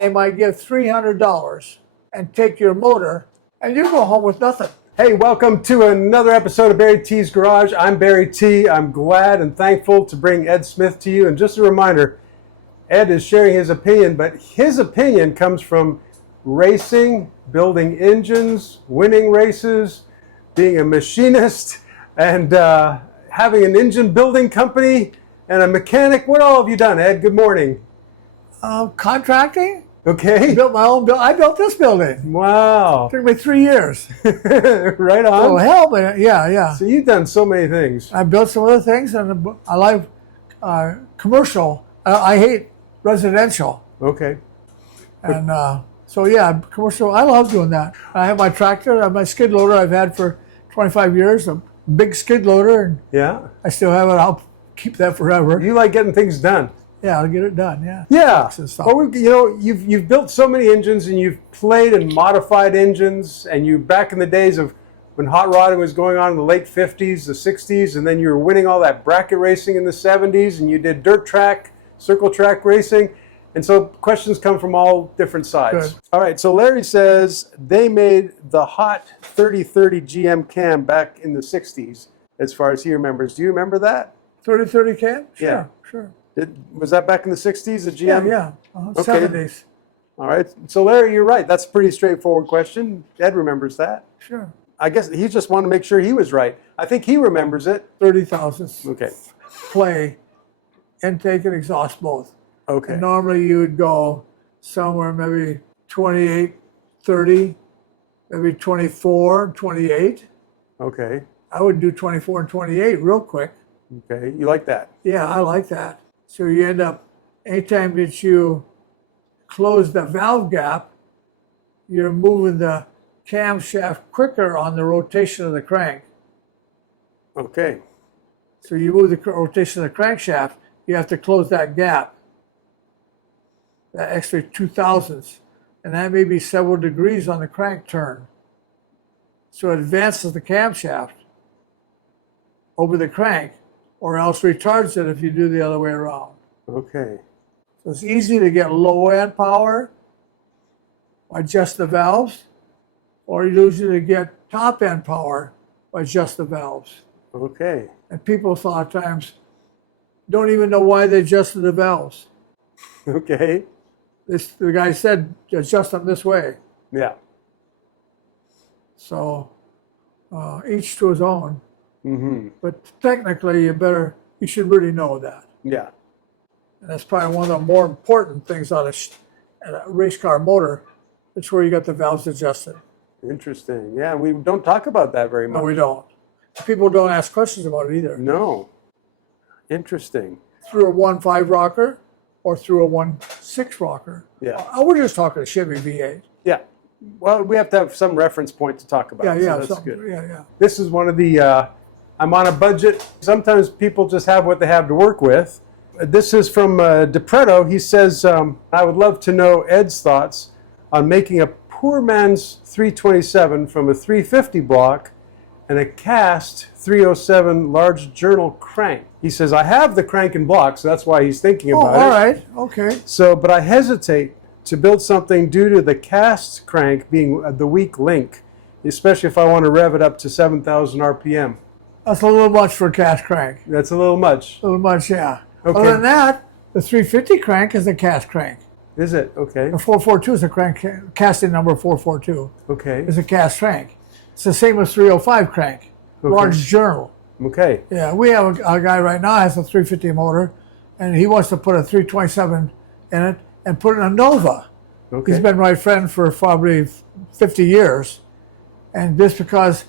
They might give $300 and take your motor, and you go home with nothing. Hey, welcome to another episode of BarryTsGarage. I'm Barry T. I'm glad and thankful to bring Ed Smith to you. And just a reminder, Ed is sharing his opinion, but his opinion comes from racing, building engines, winning races, being a machinist, and having an engine building company and a mechanic. What all have you done, Ed? Good morning. Contracting. Okay. I built my own I built this building. Wow. It took me 3 years. Right on. Oh, hell, but yeah. So you've done so many things. I built some other things, and I like commercial. I hate residential. Okay. And so, yeah, commercial, I love doing that. I have my tractor, I have my skid loader I've had for 25 years, a big skid loader, and Yeah. I still have it. I'll keep that forever. You like getting things done. Yeah, I'll get it done, yeah. Yeah. And stuff. Well, you've built so many engines, and you've played and modified engines, and you back in the days of when hot rodding was going on in the late 50s, the 60s, and then you were winning all that bracket racing in the 70s, and you did dirt track, circle track racing. And so questions come from all different sides. Good. All right, so Larry says they made the hot 3030 GM cam back in the 60s, as far as he remembers. Do you remember that? 30-30 cam? Sure, Yeah. sure. Was that back in the 60s, the GM? Yeah. Okay. 70s. All right. So, Larry, you're right. That's a pretty straightforward question. Ed remembers that. Sure. I guess he just wanted to make sure he was right. I think he remembers it. 30,000. Okay. Play, intake and exhaust both. Okay. And normally you would go somewhere maybe 28, 30, maybe 24, 28. Okay. I would do 24 and 28 real quick. Okay. You like that? Yeah, I like that. So you end up, anytime that you close the valve gap, you're moving the camshaft quicker on the rotation of the crank. Okay. So you move the rotation of the crankshaft, you have to close that gap, that extra 2 thousandths, and that may be several degrees on the crank turn. So it advances the camshaft over the crank, or else retards it if you do the other way around. Okay. So it's easy to get low end power, adjust the valves, or easy to get top end power, adjust the valves. Okay. And people a lot of times don't even know why they adjusted the valves. Okay. The guy said, adjust them this way. Yeah. So each to his own. Mm-hmm. But technically, you should really know that. Yeah. And that's probably one of the more important things on a race car motor. It's where you got the valves adjusted. Interesting. Yeah. We don't talk about that very much. No, we don't. People don't ask questions about it either. No. Interesting. Through a 1.5 rocker or through a 1.6 rocker. Yeah. We're just talking a Chevy V8. Yeah. Well, we have to have some reference point to talk about. Yeah, So that's good. Yeah. This is one of the, I'm on a budget. Sometimes people just have what they have to work with. This is from DePretto. He says, I would love to know Ed's thoughts on making a poor man's 327 from a 350 block and a cast 307 large journal crank. He says, I have the crank and block, so that's why he's thinking about it. All right, okay. So, but I hesitate to build something due to the cast crank being the weak link, especially if I want to rev it up to 7,000 RPM. That's a little much for a cast crank. That's a little much. A little much, yeah. Okay. Other than that, the 350 crank is a cast crank. Is it? Okay. The 442 is a crank, casting number 442 Okay. is a cast crank. It's the same as 305 crank, large journal. Okay. Yeah, we have a guy right now has a 350 motor, and he wants to put a 327 in it and put in a Nova. Okay. He's been my friend for probably 50 years, and just because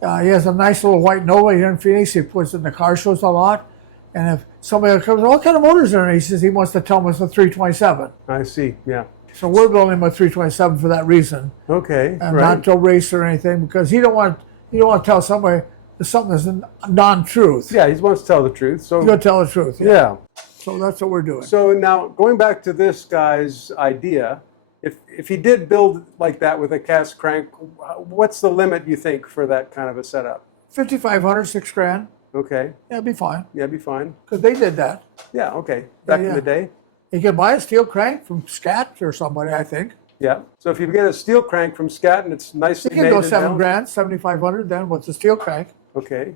he has a nice little white Nova here in Phoenix, he puts it in the car shows a lot. And if somebody comes, what kind of motors are there? He says he wants to tell him it's a 327. I see. Yeah. So we're building him a 327 for that reason, Okay. and right. not to race or anything, because he don't want to tell somebody that something is a non-truth. Yeah, he wants to tell the truth. So. You got to tell the truth. Yeah. So that's what we're doing. So now going back to this guy's idea, if he did build like that with a cast crank, what's the limit you think for that kind of a setup? 5,500, $6,000. Okay. Yeah, it'd be fine. Yeah, it'd be fine. Because they did that. Yeah, okay. Back in the day? You can buy a steel crank from Scat or somebody, I think. Yeah. So if you get a steel crank from Scat and it's nicely You can made go and $7 balanced- grand, 7,500 then with the steel crank. Okay.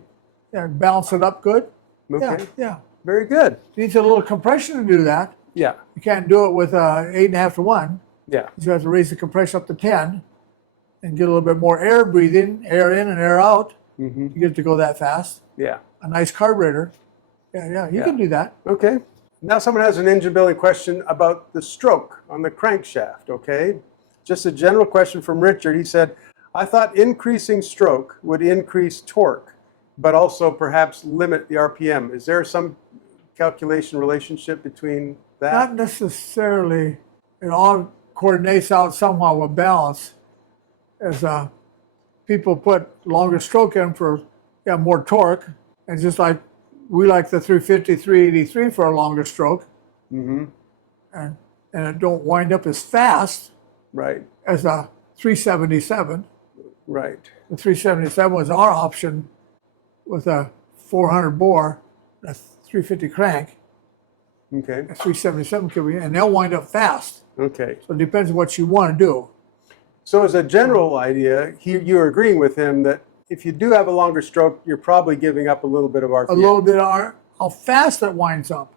Yeah, balance it up good. Okay. Yeah. Very good. Needs a little compression to do that. Yeah. You can't do it with 8.5 to 1. Yeah. You have to raise the compression up to 10 and get a little bit more air breathing, air in and air out. Mm-hmm. You get to go that fast. Yeah. A nice carburetor. Yeah, you can do that. Okay. Now someone has an engine building question about the stroke on the crankshaft, okay? Just a general question from Richard. He said, I thought increasing stroke would increase torque, but also perhaps limit the RPM. Is there some calculation relationship between that? Not necessarily. It all coordinates out somehow with balance. As people put longer stroke in for more torque, and just like we like the 350, 383 for a longer stroke, Mm-hmm. and it don't wind up as fast Right. as a 377. Right. The 377 was our option with a 400 bore, a 350 crank, Okay. a 377 could be, and they'll wind up fast. Okay. So it depends on what you want to do. So as a general idea, you're agreeing with him that if you do have a longer stroke, you're probably giving up a little bit of RPM. A little bit of how fast it winds up,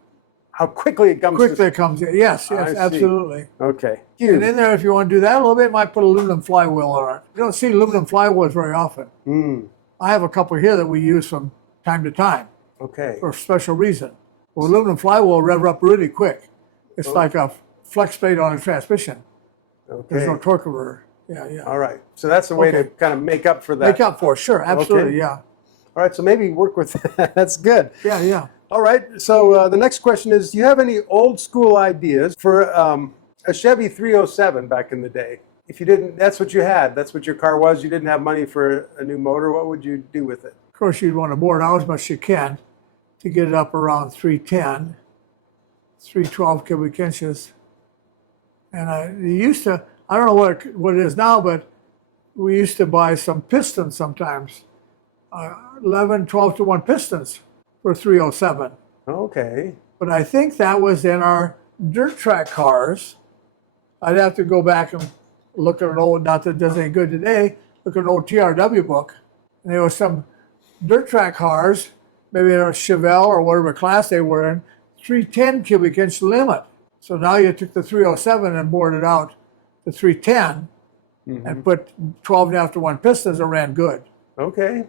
How quickly it comes quickly it comes in. Yes, I see. absolutely. Okay. And in there, if you want to do that a little bit, you might put aluminum flywheel on it. You don't see aluminum flywheels very often. Mm. I have a couple here that we use from time to time Okay. for a special reason. Well, aluminum flywheel will rev up really quick. It's like a flex plate on a transmission. There's Okay. no torque converter. Yeah. All right. So that's the way to Okay. kind of make up for that. Make up for it, sure, absolutely, Okay. yeah. All right. So maybe work with that. That's good. Yeah. All right. So the next question is, do you have any old school ideas for a Chevy 307 back in the day? If you didn't, that's what you had. That's what your car was. You didn't have money for a new motor. What would you do with it? Of course, you'd want to bore it out as much as you can to get it up around 310, 312 cubic inches. And you used to, I don't know what it is now, but we used to buy some pistons sometimes, 11, 12 to 1 pistons for 307. Okay. But I think that was in our dirt track cars. I'd have to go back and look at an old, not that it does any good today, look at an old TRW book. And there was some dirt track cars, maybe a Chevelle or whatever class they were in, 310 cubic inch limit. So now you took the 307 and bored it out to 310 and put 12.5 to 1 pistons and ran good. Okay.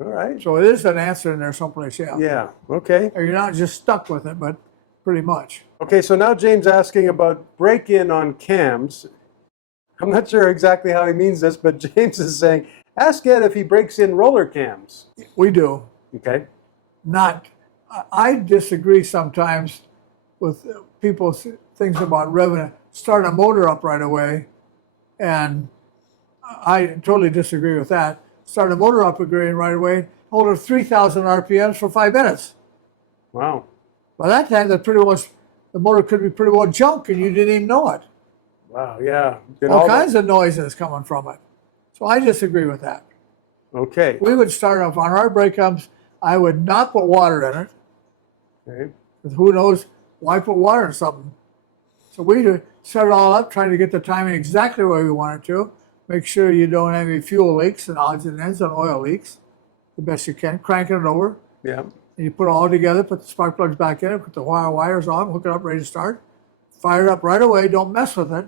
All right. So it is an answer in there someplace, yeah. Yeah. Okay. Or you're not just stuck with it, but pretty much. Okay. So now James asking about break-in on cams. I'm not sure exactly how he means this, but James is saying, ask Ed if he breaks in roller cams. We do. Okay. I disagree sometimes with people's things about revving, start a motor up right away, and I totally disagree with that. Start a motor up again right away, hold it 3,000 RPMs for 5 minutes. Wow. By that time, the motor could be pretty well junk, and you didn't even know it. Wow. Yeah. Did All that- kinds of noises coming from it. So I disagree with that. Okay. We would start off on our breakups. I would not put water in it. Okay. 'Cause who knows why put water in something? So we set it all up, trying to get the timing exactly where we want it to. Make sure you don't have any fuel leaks and odds and ends and oil leaks the best you can. Cranking it over. Yeah. And you put it all together, put the spark plugs back in it, put the wires on, hook it up, ready to start. Fire it up right away. Don't mess with it.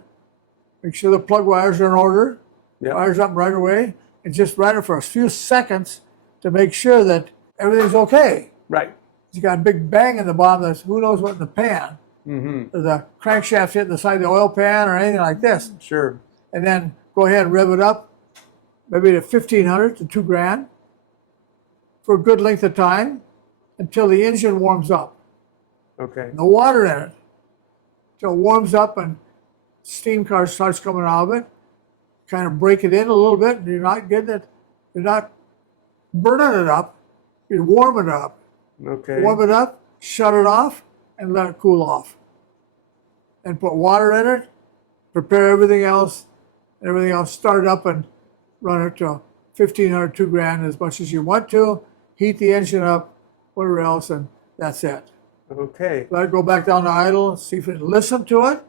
Make sure the plug wires are in order. Yeah. Fires up right away. And just run it for a few seconds to make sure that everything's okay. Right. You got a big bang in the bottom that's who knows what in the pan. Mm-hmm. Or the crankshaft hitting the side of the oil pan or anything like this. Sure. And then go ahead and rev it up, maybe to 1,500 to $2,000 for a good length of time until the engine warms up. Okay. No water in it. Until it warms up and steam car starts coming out of it. Kind of break it in a little bit, and you're not getting it, you're not burning it up, you're warming it up. Okay. Warm it up, shut it off, and let it cool off. And put water in it, prepare everything else, start it up and run it to 1,500, $2,000 as much as you want to, heat the engine up, whatever else, and that's it. Okay. Let it go back down to idle, see if it listen to it.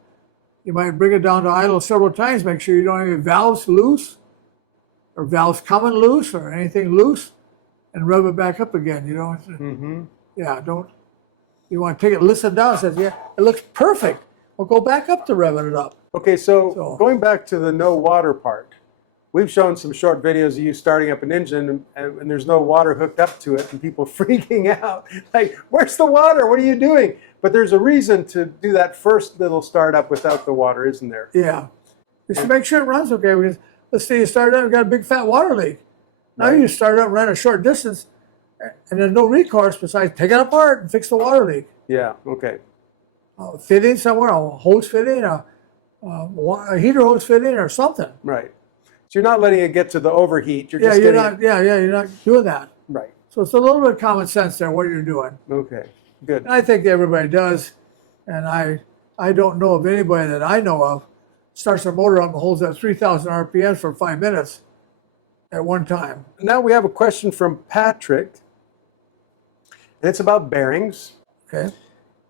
You might bring it down to idle several times, make sure you don't have any valves loose or valves coming loose or anything loose, and rev it back up again. You know, yeah, don't. You want to take it, listen down, it says, yeah, it looks perfect. Well, go back up to revving it up. Okay, so going back to the no water part, we've shown some short videos of you starting up an engine and there's no water hooked up to it and people freaking out. Like, where's the water? What are you doing? But there's a reason to do that first little startup without the water, isn't there? Yeah. Just to make sure it runs okay. Because let's say you started up and got a big fat water leak. Now you start up and run a short distance and there's no recourse besides take it apart and fix the water leak. Yeah, okay. Fitting somewhere, a hose fitting, a heater hose fitting or something. Right. So you're not letting it get to the overheat. You're just you're not doing that. Right. So it's a little bit of common sense there, what you're doing. Okay, good. And I think everybody does. And I don't know of anybody that I know of starts their motor up and holds at 3,000 RPM for 5 minutes at one time. Now we have a question from Patrick, and it's about bearings. Okay.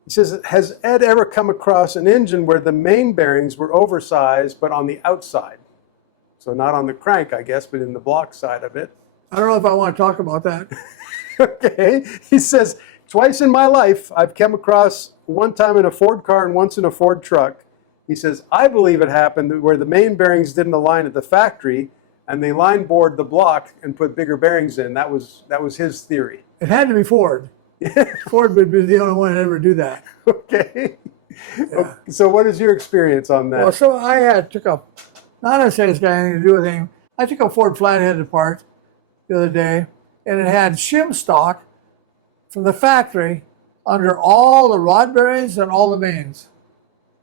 He says, has Ed ever come across an engine where the main bearings were oversized but on the outside? So not on the crank, I guess, but in the block side of it. I don't know if I want to talk about that. Okay. He says, twice in my life, I've come across one time in a Ford car and once in a Ford truck. He says, I believe it happened where the main bearings didn't align at the factory and they line bored the block and put bigger bearings in. That was his theory. It had to be Ford. Ford would be the only one to ever do that. Okay. Yeah. So what is your experience on that? Well, so I took a, not necessarily it's got anything to do with anything. I took a Ford Flathead apart the other day, and it had shim stock from the factory under all the rod bearings and all the mains.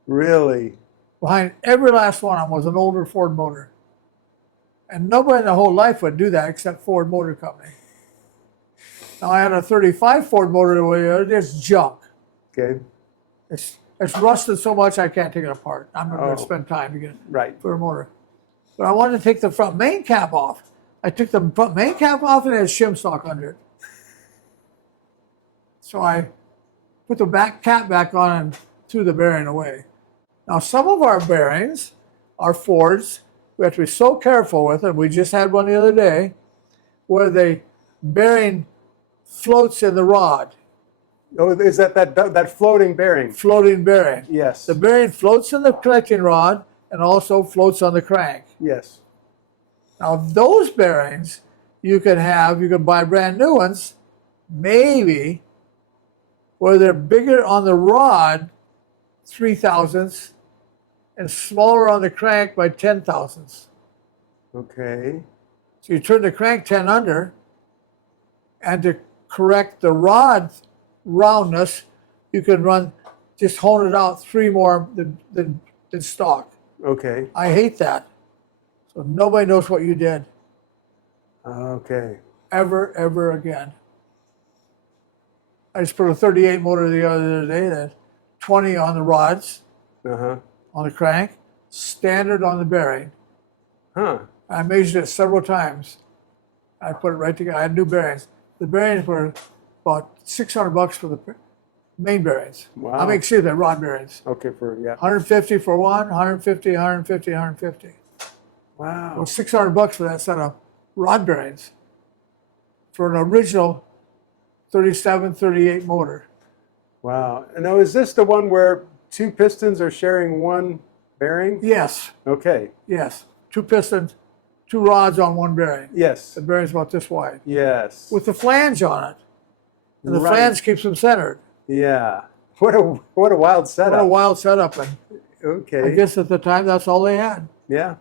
Really? Behind every last one of them was an older Ford motor. And nobody in their whole life would do that except Ford Motor Company. Now I had a 35 Ford motor over there, it's junk. Okay. It's rusted so much I can't take it apart. I'm not going to spend time to get it for a motor. But I wanted to take the front main cap off. I took the front main cap off and it had shim stock under it. So I put the back cap back on and threw the bearing away. Now some of our bearings are Fords. We have to be so careful with it. We just had one the other day where the bearing floats in the rod. Oh, is that floating bearing? Floating bearing. Yes. The bearing floats in the connecting rod and also floats on the crank. Yes. Now those bearings you can buy brand new ones, maybe, where they're bigger on the rod, 3/1000ths, and smaller on the crank by 10/1000ths. Okay. So you turn the crank 10 under, and to correct the rod roundness, you can just hone it out 3 more than stock. Okay. I hate that. So nobody knows what you did. Okay. Ever again. I just put a 38 motor the other day, that 20 on the rods, on the crank, standard on the bearing. Huh. I measured it several times. I put it right together. I had new bearings. The bearings were about $600 for the main bearings. Wow. I mean, excuse me, rod bearings. Okay, yeah. 150 for one, 150, 150, 150. Wow. It was $600 for that set of rod bearings for an original 37, 38 motor. Wow. And now, is this the one where 2 pistons are sharing one bearing? Yes. Okay. Yes. 2 pistons, 2 rods on one bearing. Yes. The bearing's about this wide. Yes. With the flange on it. And the flange keeps them centered. Yeah. What a wild setup. What a wild setup. And okay. I guess at the time that's all they had. Yeah.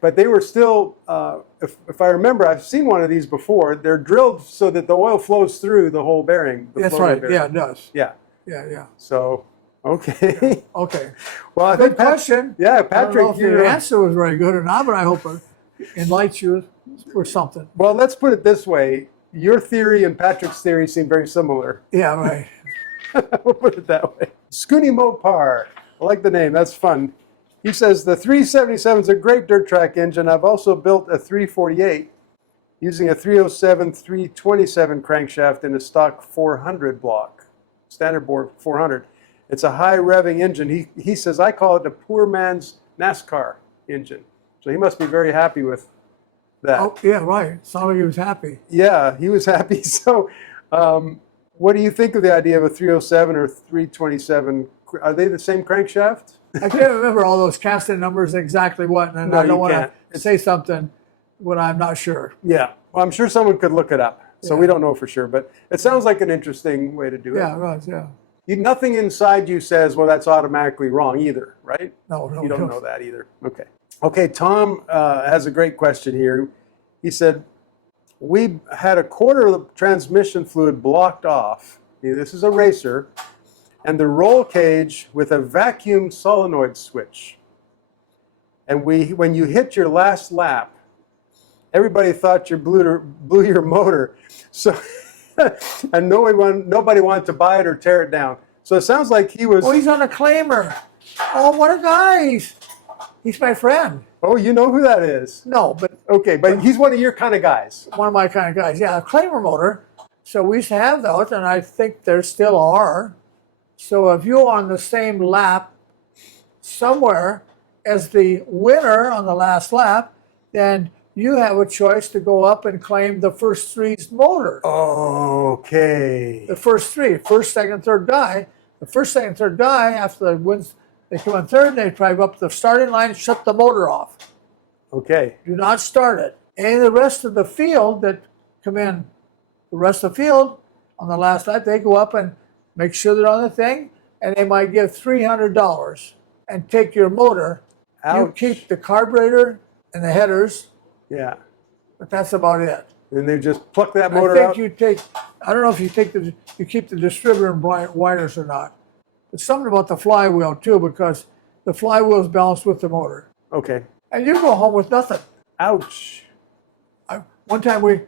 But they were still, if I remember, I've seen one of these before. They're drilled so that the oil flows through the whole bearing. That's right. Bearing. Yeah, it does. Yeah. Yeah. So, okay. Okay. Well, I good think question. Yeah, Patrick. I don't know if your answer was very good or not, but I hope it enlightens you or something. Well, let's put it this way. Your theory and Patrick's theory seem very similar. Yeah, right. We'll put it that way. Scooty Mopar. I like the name. That's fun. He says, the 377 is a great dirt track engine. I've also built a 348 using a 307, 327 crankshaft in a stock 400 block. standard bore 400. It's a high revving engine. He says, I call it the poor man's NASCAR engine. So he must be very happy with that. Oh, yeah, right. Sounded like he was happy. Yeah, he was happy. So what do you think of the idea of a 307 or 327? Are they the same crankshaft? I can't remember all those casting numbers exactly what, and No, I don't you want can't. to say something when I'm not sure. Yeah, well, I'm sure someone could look it up. So Yeah. we don't know for sure, but it sounds like an interesting way to do it. Yeah, right, yeah. Nothing inside you says, well, that's automatically wrong either, right? No, You don't know that either. Okay. Okay, Tom has a great question here. He said, we had a quarter of the transmission fluid blocked off. This is a racer. And the roll cage with a vacuum solenoid switch. And when you hit your last lap, everybody thought you blew your motor. So, and nobody wanted to buy it or tear it down. So it sounds like he was. Oh, he's on a claimer. Oh, what a guy. He's my friend. Oh, you know who that is? No, but Okay, but he's one of your kind of guys. one of my kind of guys. Yeah, a claimer motor. So we used to have those, and I think there still are. So if you're on the same lap somewhere as the winner on the last lap, then you have a choice to go up and claim the first three's motor. Okay. The first three, first, second, third guy. The first, second, third guy, after the wins, they come in third, they drive up the starting line, shut the motor off. Okay. Do not start it. And the rest of the field that come in, the rest of the field on the last lap, they go up and make sure they're on the thing, and they might give $300 and take your motor. Ouch. You keep the carburetor and the headers, Yeah. but that's about it. And they just pluck that motor I think out. you take. I don't know if you keep the distributor and wires or not. It's something about the flywheel too, because the flywheel is balanced with the motor, Okay. and you go home with nothing. Ouch. One time in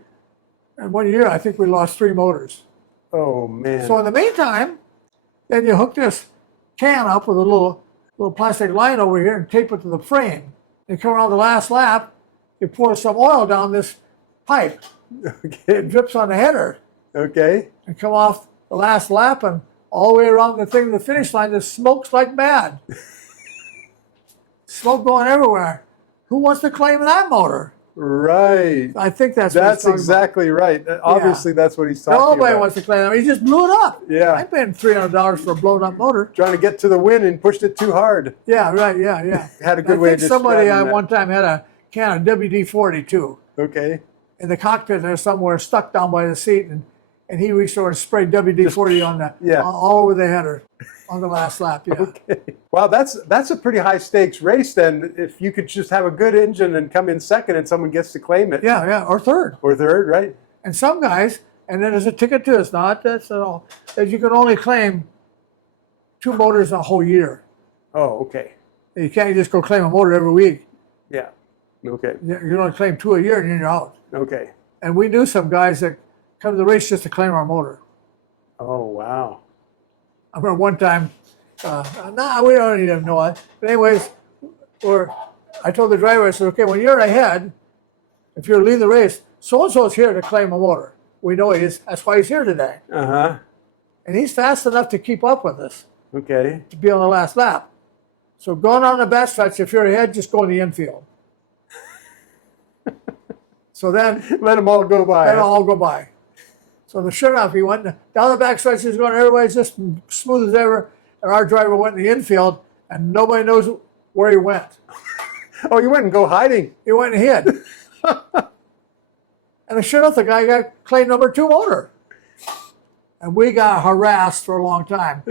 1 year, I think we lost 3 motors. Oh, man. So in the meantime, then you hook this can up with a little plastic line over here and tape it to the frame. You come around the last lap, you pour some oil down this pipe. Okay. It drips on the header Okay. and come off the last lap, and all the way around the thing to the finish line, the smoke's like mad. Smoke going everywhere. Who wants to claim that motor? Right. I think that's what he's talking exactly right. Obviously, that's what he's talking about. Nobody about. wants to claim it. He just blew it up. Yeah. I paid $300 for a blown up motor. Trying to get to the win and pushed it too hard. Yeah, right, yeah. Had a good way of I think somebody describing that. one time had a can of WD-40 too Okay. in the cockpit there somewhere, stuck down by the seat, and he reached over and sprayed WD-40 on the all over the header on the last lap. Yeah. Okay. Wow, that's a pretty high stakes race then. If you could just have a good engine and come in second, and someone gets to claim it. Yeah, or third. Or third, right? And some guys, and then there's a ticket too. It's not that's at all that you can only claim 2 motors a whole year. Oh, okay. You can't just go claim a motor every week. Yeah. Okay. You can only claim 2 a year, and then you're out. Okay. And we knew some guys that come to the race just to claim our motor. Oh, wow. I remember one time, we don't even know it. But anyways, I told the driver, I said, okay, when you're ahead, if you're leading the race, so-and-so's here to claim a motor. We know he is. That's why he's here today. Uh-huh. And he's fast enough to keep up with us, Okay. to be on the last lap. So going on the back stretch, if you're ahead, just go in the infield. So then, Let them all go by. that'll all go by. So sure enough, he went down the back stretch, he's going, everybody's just smooth as ever. And our driver went in the infield, and nobody knows where he went. Oh, you went and go hiding. He went and hid. And sure enough, the guy got claim number 2 motor. And we got harassed for a long time.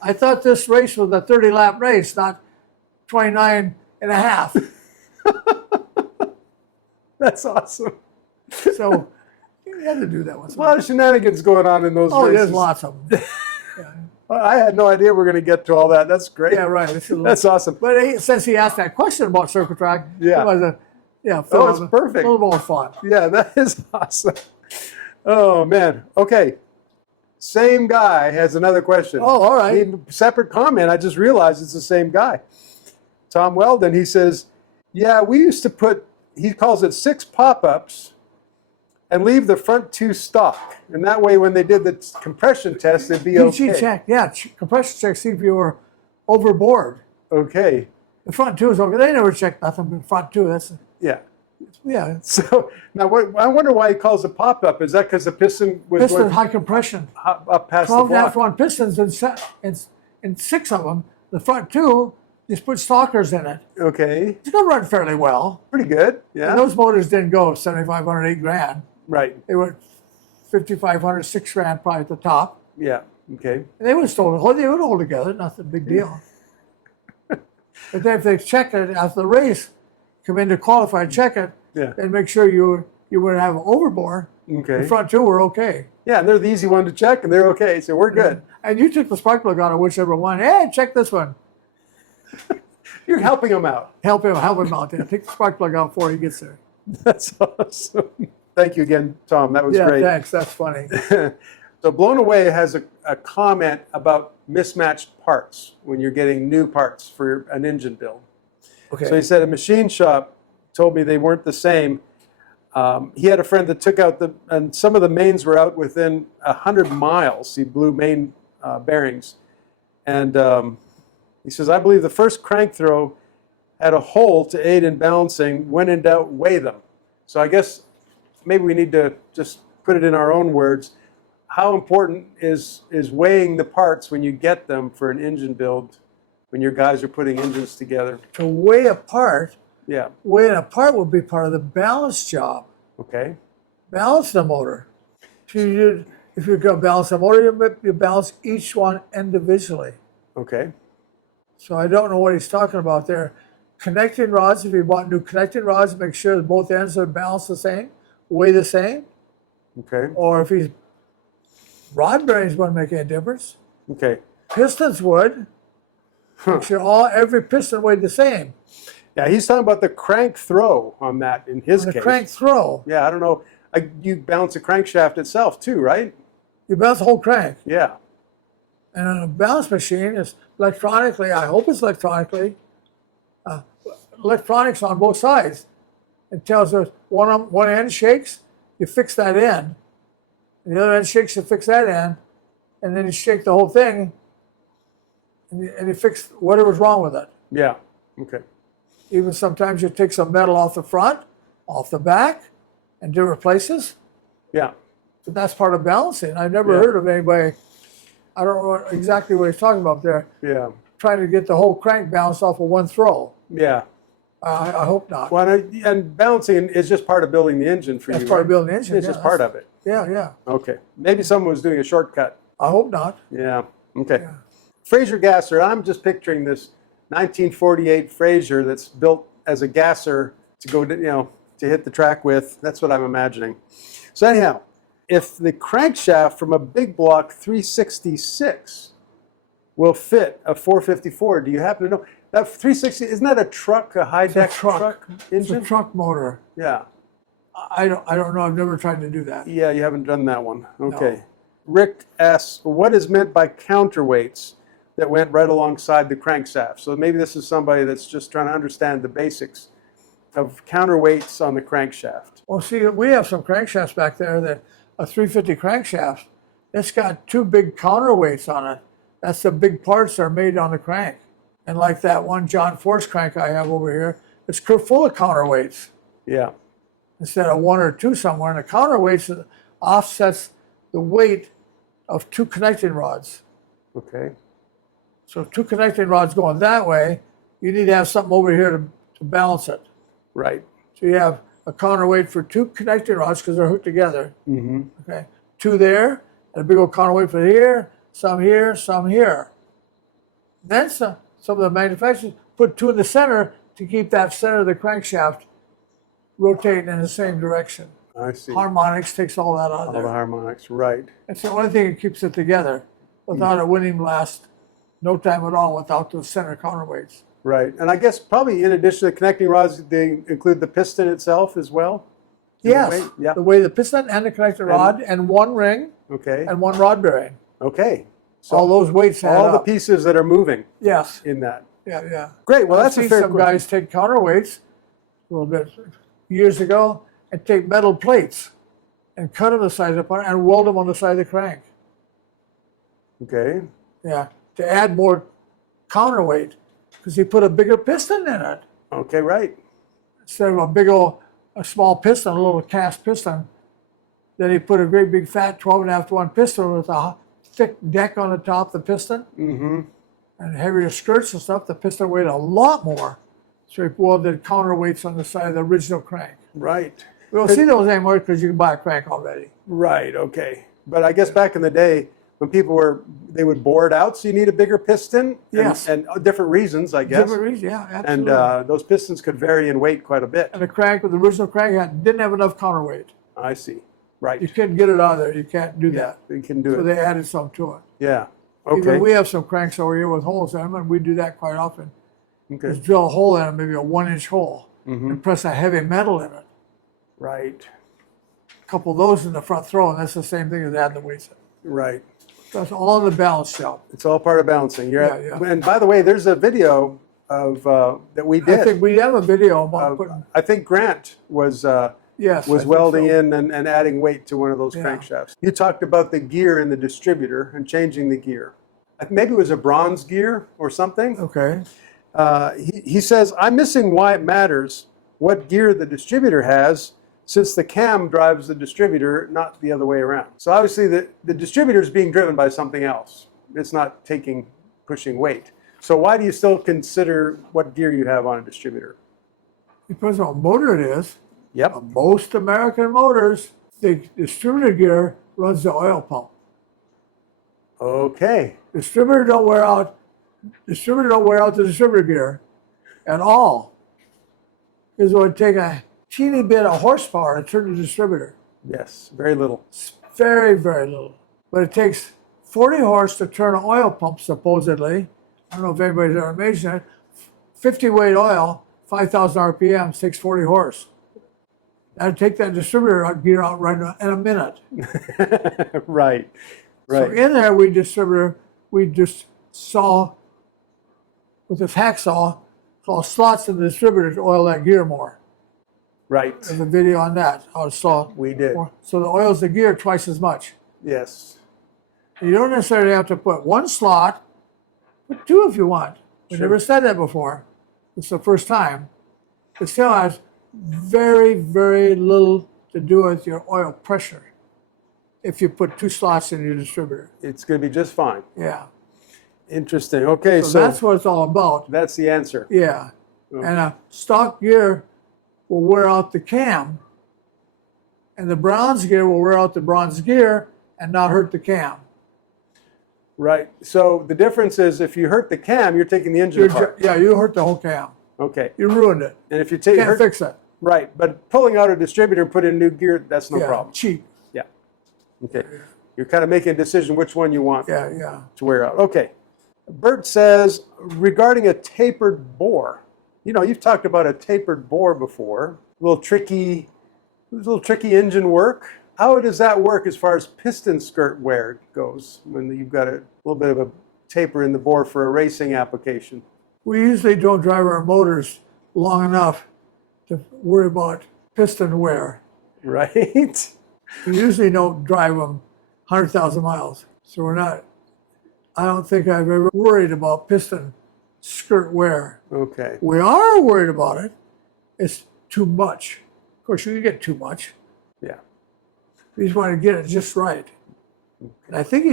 I thought this race was a 30-lap race, not 29 and a half. That's awesome. So you had to do that once. A lot of shenanigans going on in those races. There's lots of them. I had no idea we were going to get to all that. That's great. Yeah, right. That's awesome. But since he asked that question about circle track, Yeah. it was it's perfect. A little more fun. Yeah, that is awesome. Oh, man. Okay. Same guy has another question. Oh, all right. Separate comment. I just realized it's the same guy. Tom Weldon, he says, yeah, we used to put, he calls it 6 pop-ups and leave the front two stock. And that way, when they did the compression test, it'd be okay. PG check, yeah, compression check, see if you were overboard. Okay. The front two is okay. They never check nothing but front two. That's Yeah. yeah. So now, I wonder why he calls it pop-up. Is that because the piston was Piston going high compression. up past the 12 block? F1 pistons and 6 of them. The front two, just put stalkers in it. Okay. It's going to run fairly well. Pretty good. Yeah. And those motors didn't go 7,500, 8 grand. Right. They were 5,500, 6 grand probably at the top. Yeah. Okay. And they would hold together, nothing big deal. But then if they check it after the race, come in to qualify, check it, Yeah. and make sure you would have overbore. Okay. The front two were okay. Yeah, and they're the easy one to check, and they're okay, so we're good. And you took the spark plug out of whichever one. Hey, check this one. You're helping them out. Help him out there. Take the spark plug out before he gets there. That's awesome. Thank you again, Tom. That was Yeah, great. thanks. That's funny. So Blown Away has a comment about mismatched parts when you're getting new parts for an engine build. Okay. So he said a machine shop told me they weren't the same. He had a friend that took out and some of the mains were out within 100 miles. He blew main bearings. And he says, I believe the first crank throw had a hole to aid in balancing. When in doubt, weigh them. So I guess maybe we need to just put it in our own words. How important is weighing the parts when you get them for an engine build, when your guys are putting engines together? To weigh apart, Yeah. weighing apart would be part of the balance job. Okay. Balance the motor. If you're going to balance the motor, you balance each one individually. Okay. So I don't know what he's talking about there. Connecting rods, if you bought new connecting rods, make sure that both ends are balanced the same, weigh the same. Okay. Or if he's rod bearings wouldn't make any difference. Okay. Pistons would. Make sure every piston weighed the same. Yeah, he's talking about the crank throw on that in his The case. crank throw, Yeah, I don't know. You balance the crankshaft itself too, right? you balance the whole crank. Yeah. And on a balance machine, it's electronically, I hope it's electronically, electronics on both sides. It tells us one end shakes, you fix that end. And the other end shakes, you fix that end. And then you shake the whole thing, and you fix whatever's wrong with it. Yeah. Okay. Even sometimes you take some metal off the front, off the back, and different places. Yeah. But that's part of balancing. I've never Yeah. heard of anybody, I don't know exactly what he's talking about there, Yeah. trying to get the whole crank balanced off of one throw. Yeah. I hope not. Well, and balancing is just part of building the engine for That's you. part of right? building the engine. It's yeah, just part of it. Yeah, yeah. Okay. Maybe someone was doing a shortcut. I hope not. Yeah. Okay. Yeah. Fraser gasser. I'm just picturing this 1948 Fraser that's built as a gasser to go, to hit the track with. That's what I'm imagining. So anyhow, if the crankshaft from a big block 366 will fit a 454, do you happen to know? That 360, isn't that a truck, a high-deck truck It's a engine? truck motor. Yeah. I don't know. I've never tried to do that. Yeah, you haven't done that one. Okay. Rick asks, what is meant by counterweights that went right alongside the crankshaft? So maybe this is somebody that's just trying to understand the basics of counterweights on the crankshaft. Well, see, we have some crankshafts back there that a 350 crankshaft. It's got 2 big counterweights on it. That's the big parts that are made on the crank. And like that one John Force crank I have over here, it's full of counterweights Yeah. instead of 1 or 2 somewhere. And the counterweights offsets the weight of 2 connecting rods. Okay. So 2 connecting rods going that way, you need to have something over here to balance it. Right. So you have a counterweight for 2 connecting rods because they're hooked together. Mm-hmm. Okay, 2 there, and a big old counterweight for here, some here, some here. Then some of the manufacturers put 2 in the center to keep that center of the crankshaft rotating in the same direction. I see. Harmonics takes all that out of All the there. harmonics. Right. It's the only thing that keeps it together. Without it, wouldn't even last no time at all without those center counterweights. Right. And I guess probably in addition to the connecting rods, they include the piston itself as well? In the Yes, weight? Yeah. the way the piston and the connecting rod and 1 ring Okay. and 1 rod bearing. Okay. So All those weights add all the up. pieces that are moving Yes, in that. yeah. Great. Well, I've that's a seen fair some question. guys take counterweights a little bit years ago and take metal plates and cut them the size apart and weld them on the side of the crank. Okay. Yeah, to add more counterweight because he put a bigger piston in it. Okay, right. Instead of a small piston, a little cast piston, then he put a great big fat 12.5-to-1 piston with a thick deck on the top of the piston and heavier skirts and stuff. The piston weighed a lot more. So he welded counterweights on the side of the original crank. Right. We don't see those anymore because you can buy a crank already. Right, okay. But I guess back in the day, when people they would bore it out, so you need a bigger piston. Yes. And different reasons, I guess. Different reasons, yeah, absolutely. And those pistons could vary in weight quite a bit. And the crank, with the original crank, didn't have enough counterweight. I see. Right. You couldn't get it out of there. You can't do that. You can do So it. they added some to it. Yeah. Okay. Even we have some cranks over here with holes in them, and we do that quite often. Okay. Just drill a hole in it, maybe a 1-inch hole, and press a heavy metal in it. Right. Couple those in the front throw, and that's the same thing as adding the weights in. Right. That's all in the balance job. It's all part of balancing. Yeah. And by the way, there's a video of that we did. I think we have a video about putting. I think Grant was Yes. I think welding so. in and adding weight to one of those crankshafts. You talked about the gear in the distributor and changing the gear. Maybe it was a bronze gear or something. Okay. He says, I'm missing why it matters what gear the distributor has, since the cam drives the distributor, not the other way around. So obviously the distributor is being driven by something else. It's not pushing weight. So why do you still consider what gear you have on a distributor? Depends on what motor it is. Yep. Most American motors, the distributor gear runs the oil pump. Okay. Distributor don't wear out the distributor gear at all. Because it would take a teeny bit of horsepower to turn the distributor. Yes, very little. It's very, very little. But it takes 40 horse to turn an oil pump, supposedly. I don't know if anybody's ever measured it. 50 weight oil, 5,000 RPM, takes 40 horse. That'd take that distributor gear out right in a minute. Right. So in there, we just saw with this hacksaw, saw slots in the distributor to oil that gear more. Right. There's a video on that, how it saw. We did. So the oils the gear twice as much. Yes. You don't necessarily have to put one slot, put two if you want. We Sure. never said that before. It's the first time. It still has very, very little to do with your oil pressure if you put two slots in your distributor. It's going to be just fine. Yeah. Interesting. Okay, So so that's what it's all about. that's the answer. Yeah. Okay. And a stock gear will wear out the cam, and the bronze gear will wear out the bronze gear and not hurt the cam. Right. So the difference is if you hurt the cam, you're taking the engine apart. Yeah, you hurt the whole cam. Okay. You ruined it. And if you take Can't fix it. right, but pulling out a distributor and putting in new gear, that's no Yeah, problem. cheap. Yeah. Okay. You're kind of making a decision which one you want Yeah. to wear out. Okay. Bert says regarding a tapered bore. You know, you've talked about a tapered bore before. A little tricky engine work. How does that work as far as piston skirt wear goes when you've got a little bit of a taper in the bore for a racing application? We usually don't drive our motors long enough to worry about piston wear. Right? We usually don't drive them 100,000 miles. So I don't think I've ever worried about piston skirt wear. Okay. We are worried about it. It's too much. Of course, you can get too much. Yeah. We just want to get it just right. And I think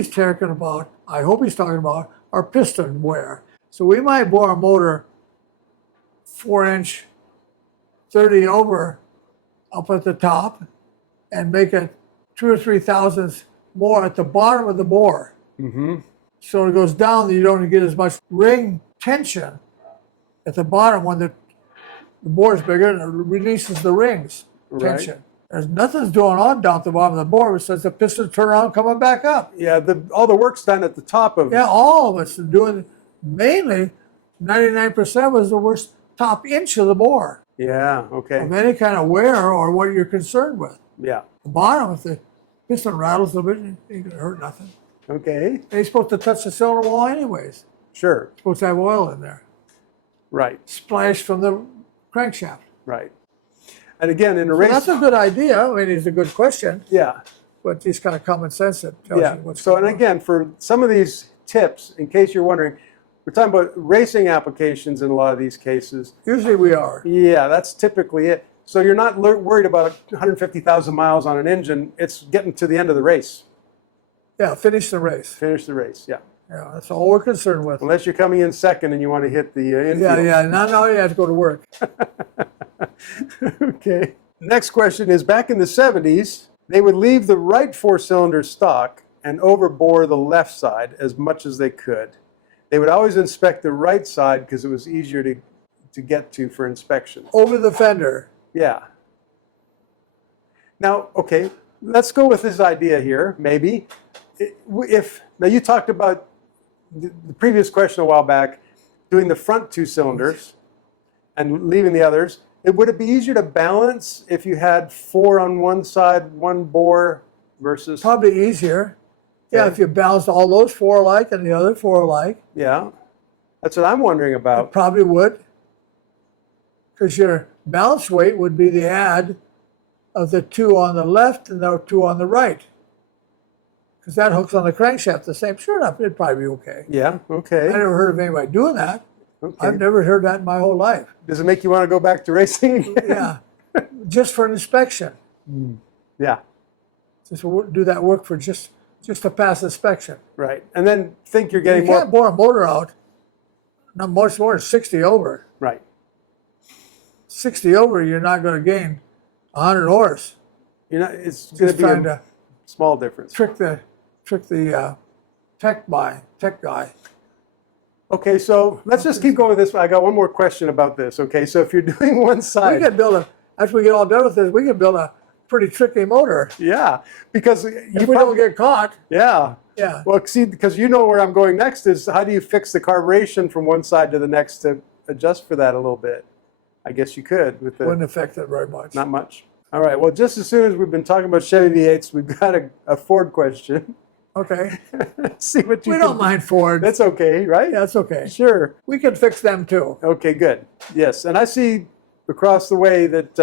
I hope he's talking about our piston wear. So we might bore a motor 4-inch 30 over up at the top and make it 2 or 3 thousandths more at the bottom of the bore. Mm-hmm. So it goes down, you don't get as much ring tension at the bottom when the bore is bigger and it releases the rings tension. Right. There's nothing's going on down at the bottom of the bore besides the piston turn around coming back up. Yeah, all the work's done at the top of Yeah, all of us are doing, mainly 99% was the worst top inch of the bore Yeah, okay. of any kind of wear or what you're concerned with. Yeah. The bottom, if the piston rattles a little bit, it ain't gonna hurt nothing. Okay. And he's supposed to touch the cylinder wall anyways. Sure. It's supposed to have oil in there. Right. Splash from the crankshaft. Right. And again, in a So race, that's a good idea. I mean, it's a good question, yeah, but just kind of common sense that tells yeah. you what's So, going and again, for some of these tips, in case you're wondering, we're talking about racing applications in a lot of these cases. on. Usually we are. Yeah, that's typically it. So you're not worried about 150,000 miles on an engine. It's getting to the end of the race. Yeah, finish the race. Finish the race, yeah. Yeah, that's all we're concerned with. Unless you're coming in second and you want to hit the infield. Yeah, yeah. Now you have to go to work. Okay. Next question is, back in the 70s, they would leave the right four-cylinder stock and overbore the left side as much as they could. They would always inspect the right side because it was easier to get to for inspection. Over the fender. Yeah. Now, okay, let's go with this idea here, maybe. Now you talked about the previous question a while back, doing the front two cylinders and leaving the others. Would it be easier to balance if you had four on one side, one bore versus? Probably easier. Yeah, if you balanced all those four alike and the other four alike. Yeah, that's what I'm wondering It about. probably would. Because your balance weight would be the add of the two on the left and the two on the right. Because that hooks on the crankshaft the same. Sure enough, it'd probably be okay. Yeah, okay. I never heard of anybody doing that. Okay. I've never heard that in my whole life. Does it make you want to go back to racing? Yeah, just for an inspection. Yeah, Just do that work for just to pass inspection. right. And then think you're getting You can't bore a motor out not much more than 60 over. Right. 60 over, you're not going to gain 100 horse. It's going Just to be trying a to small difference. trick the tech guy. Okay, so let's just keep going with this. I got one more question about this. Okay, so if you're doing one We side, can build after we get all done with this, we can build a pretty tricky motor. yeah, because If we don't get caught, yeah. yeah. Well, see, because you know where I'm going next is how do you fix the carburation from one side to the next to adjust for that a little bit? I guess you could with the Wouldn't affect it very much. not much. All right. Well, just as soon as we've been talking about Chevy V8s, we've got a Ford question. Okay. See what you We can don't mind Ford. That's okay, right? Yeah, that's okay. Sure. We can fix them too. Okay, good. Yes, and I see across the way that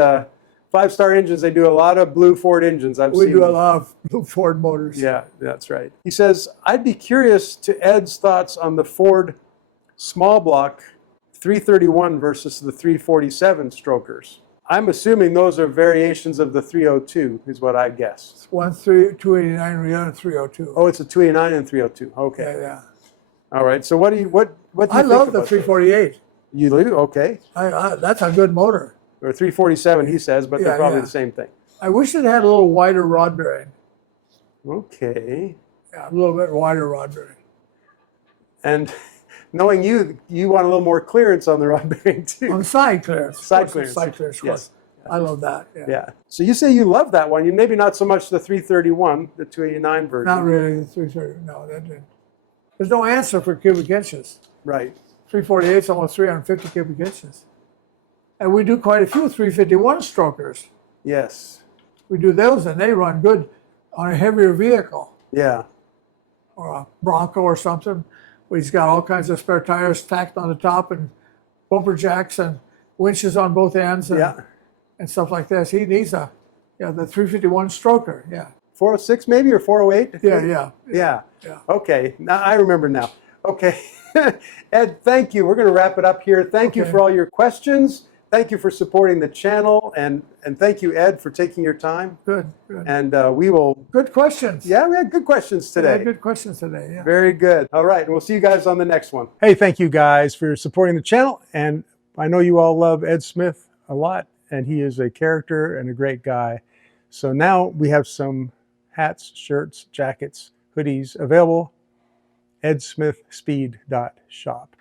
5-star engines, they do a lot of blue Ford engines. I've We seen do a them. lot of blue Ford motors. Yeah, that's right. He says, I'd be curious to Ed's thoughts on the Ford small block 331 versus the 347 strokers. I'm assuming those are variations of the 302, is what I guessed. One 289 and the other 302. Oh, it's a 289 and 302. Okay. Yeah, yeah. All right. So what do you think I love the about 348. that? You do? Okay. That's a good motor. Or 347, he says, but they're Yeah, probably yeah. the same thing. I wish it had a little wider rod bearing. Okay. Yeah, a little bit wider rod bearing. And knowing you want a little more clearance on the rod bearing too. On side clearance. Side Of course, clearance. Side clearance. Of Yes. course. I love that. Yeah. Yeah. So you say you love that one. You maybe not so much the 331, the 289 version. Not really the 330. No, that didn't. There's no answer for cubic inches. Right. 348 is almost 350 cubic inches. And we do quite a few 351 strokers. Yes. We do those and they run good on a heavier vehicle Yeah. or a Bronco or something. He's got all kinds of spare tires stacked on the top and bumper jacks and winches on both ends and, Yeah. and stuff like this. He needs the 351 stroker. Yeah. 406 maybe or 408? Yeah. Yeah. Yeah. Okay. Now I remember now. Okay. Ed, thank you. We're going to wrap it up here. Thank you Okay. for all your questions. Thank you for supporting the channel. And thank you, Ed, for taking your time. Good. And we will. Good questions. Yeah, we had good questions We today. had good questions today. Yeah. Very good. All right. And we'll see you guys on the next one. Hey, thank you guys for supporting the channel. And I know you all love Ed Smith a lot. And he is a character and a great guy. So now we have some hats, shirts, jackets, hoodies available. EdSmithSpeed.shop.